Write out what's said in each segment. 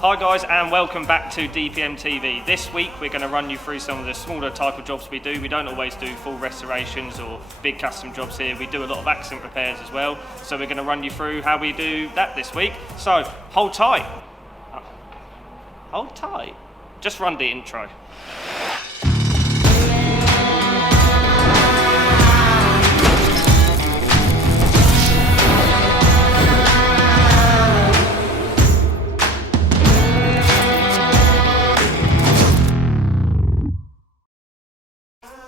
Hi guys, and welcome back to DPM TV. This week we're going to run you through some of the smaller type of jobs we do. We don't always do full restorations or big custom jobs here. We do a lot of accident repairs as well. So we're going to run you through how we do that this week. So hold tight. Hold tight. Just run the intro.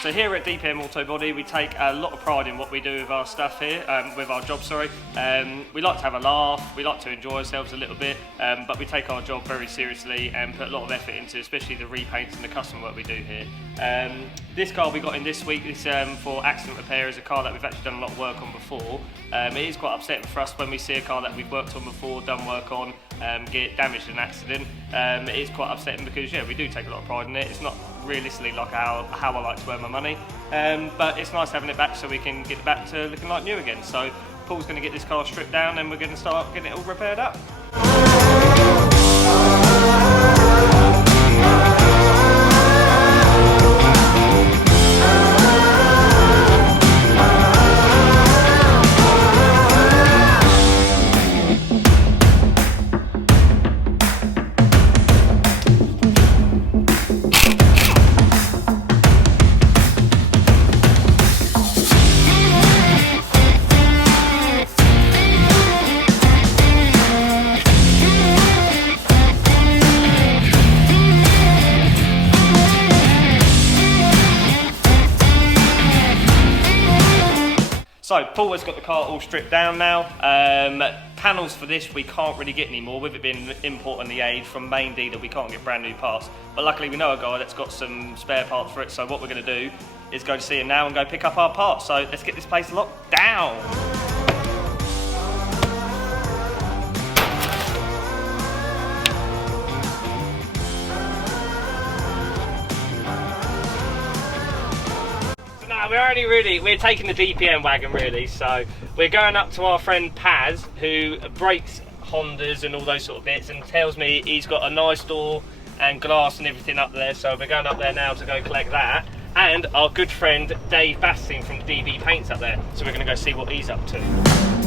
So here at DPM Auto Body, we take a lot of pride in what we do with our stuff here, with our job, sorry. We like to have a laugh, we like to enjoy ourselves a little bit, but we take our job very seriously and put a lot of effort into, especially the repaints and the custom work we do here. This car we got in this week is for accident repair. Is a car that we've actually done a lot of work on before. It is quite upsetting for us when we see a car that we've worked on before, done work on, get damaged in an accident. It is quite upsetting because we do take a lot of pride in it. It's not realistically like how I like to earn my money, but it's nice having it back so we can get it back to looking like new again. So Paul's going to get this car stripped down and we're going to start getting it all repaired up. So Paul has got the car all stripped down now. Panels for this we can't really get anymore. With it being import on the age from main dealer, we can't get brand new parts. But luckily we know a guy that's got some spare parts for it, so what we're going to do is go to see him now and go pick up our parts. So let's get this place locked down. We're taking the DPM wagon really, so we're going up to our friend Paz, who breaks Hondas and all those sort of bits, and tells me he's got a nice door and glass and everything up there, so we're going up there now to go collect that. And our good friend Dave Basting from DB Paint's up there, so we're going to go see what he's up to.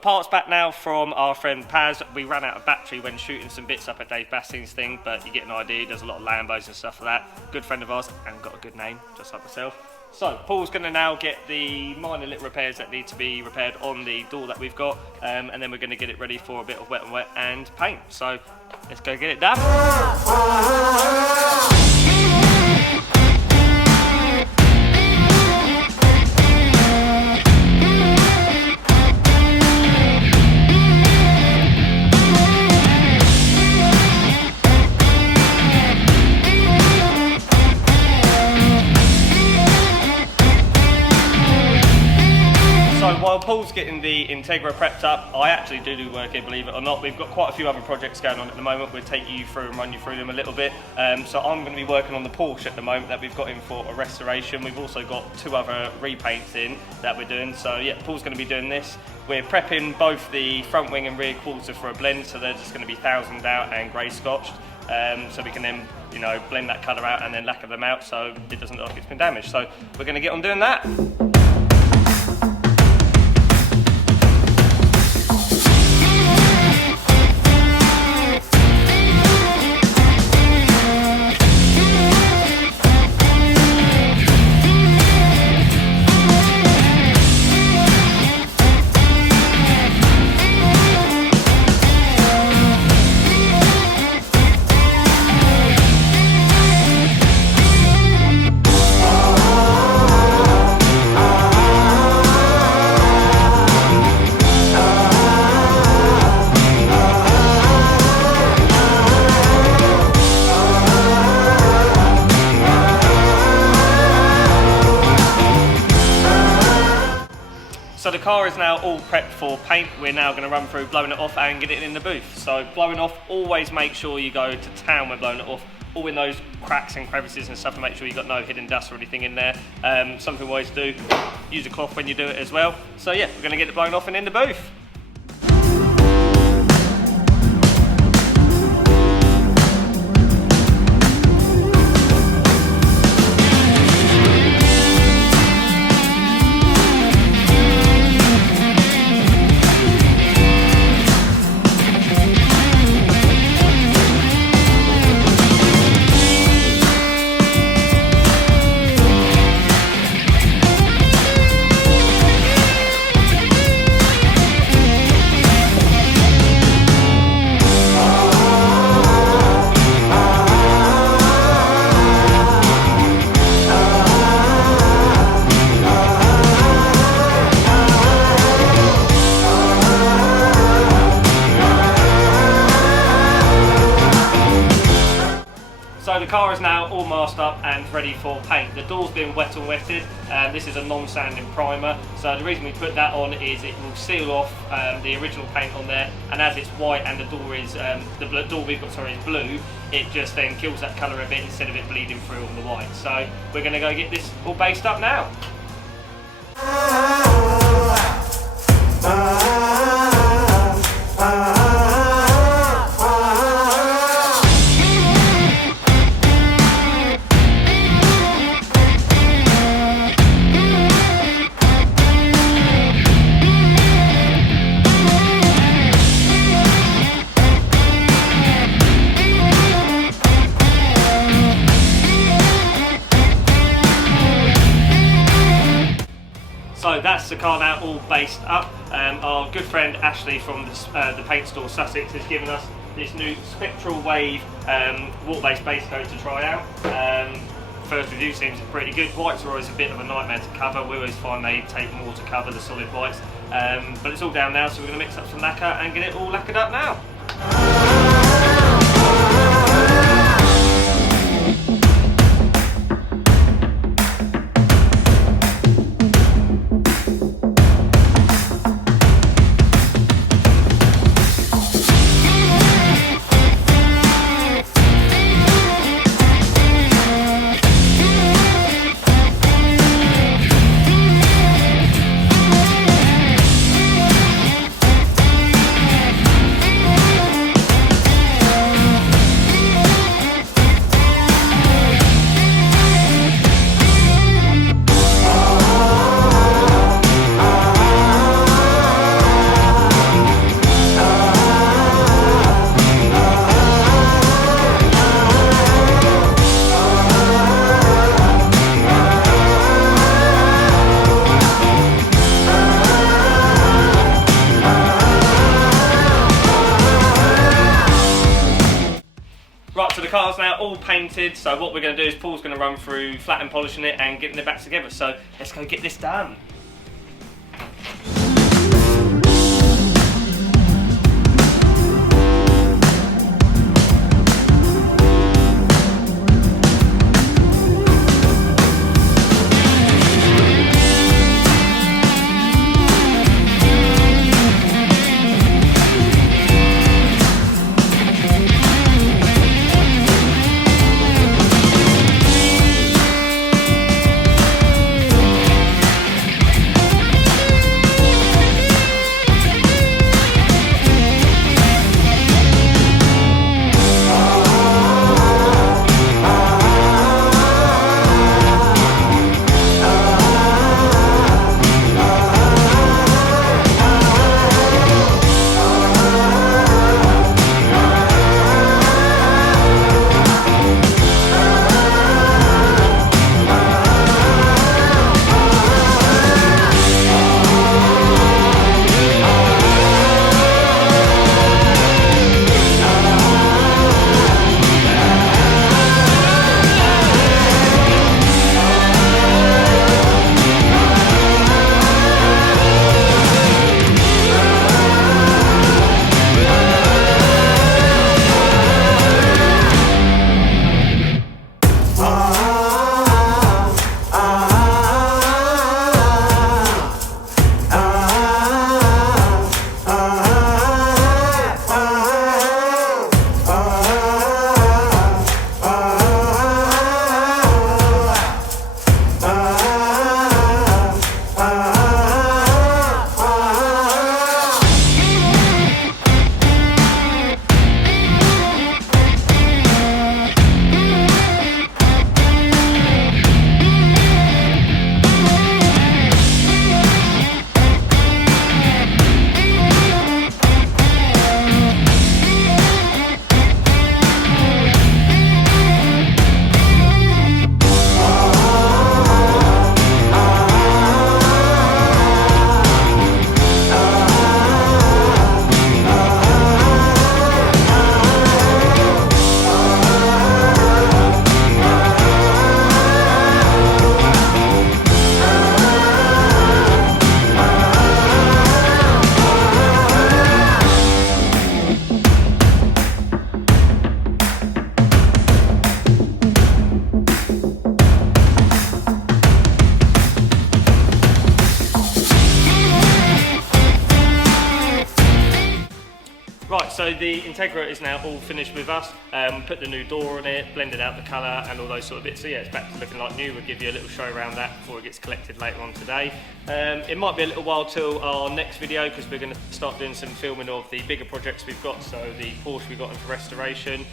Parts back now from our friend Paz. We ran out of battery when shooting some bits up at Dave Basting's thing, but you get an idea. There's a lot of Lambos and stuff like that. Good friend of ours and got a good name, just like myself. So Paul's going to now get the minor little repairs that need to be repaired on the door that we've got, and then we're going to get it ready for a bit of wet and wet and paint. So let's go get it done. While Paul's getting the Integra prepped up, I actually do work here, believe it or not. We've got quite a few other projects going on at the moment. We'll take you through and run you through them a little bit. So I'm going to be working on the Porsche at the moment that we've got in for a restoration. We've also got two other repaints in that we're doing. So yeah, Paul's going to be doing this. We're prepping both the front wing and rear quarter for a blend, so they're just going to be thousanded out and grey scotched. So we can then, blend that colour out and then lacquer them out so it doesn't look like it's been damaged. So we're going to get on doing that. car is now all prepped for paint. We're now going to run through blowing it off and get it in the booth. So blowing off, always make sure you go to town when blowing it off. All in those cracks and crevices and stuff to make sure you've got no hidden dust or anything in there. Something we always do, use a cloth when you do it as well. So yeah, we're going to get it blown off and in the booth. So the car is now all masked up and ready for paint. The door's been wet and wetted. This is a non-sanding primer. So the reason we put that on is it will seal off the original paint on there, and as it's white and the door is the door we've got is blue, it just then kills that colour a bit instead of it bleeding through on the white. So we're going to go get this all based up now. So that's the car now all based up. Our good friend Ashley from the paint store Sussex has given us this new Spectral Wave water-based base coat to try out. First review seems pretty good. Whites are always a bit of a nightmare to cover. We always find they take more to cover the solid whites. But it's all down now, so we're going to mix up some lacquer and get it all lacquered up now. Right, so the car's now all painted, so what we're going to do is Paul's going to run through flat and polishing it and getting it back together, so let's go get this done. So the Integra is now all finished with us. Put the new door on it, blended out the colour and all those sort of bits. So yeah, it's back to looking like new. We'll give you a little show around that before it gets collected later on today. It might be a little while till our next video because we're going to start doing some filming of the bigger projects we've got. So the Porsche we've got in for restoration.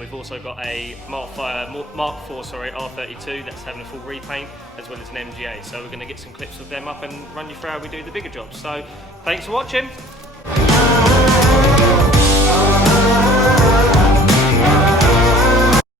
We've also got a Mark IV R32 that's having a full repaint, as well as an MGA. So we're going to get some clips of them up and run you through how we do the bigger jobs. So thanks for watching.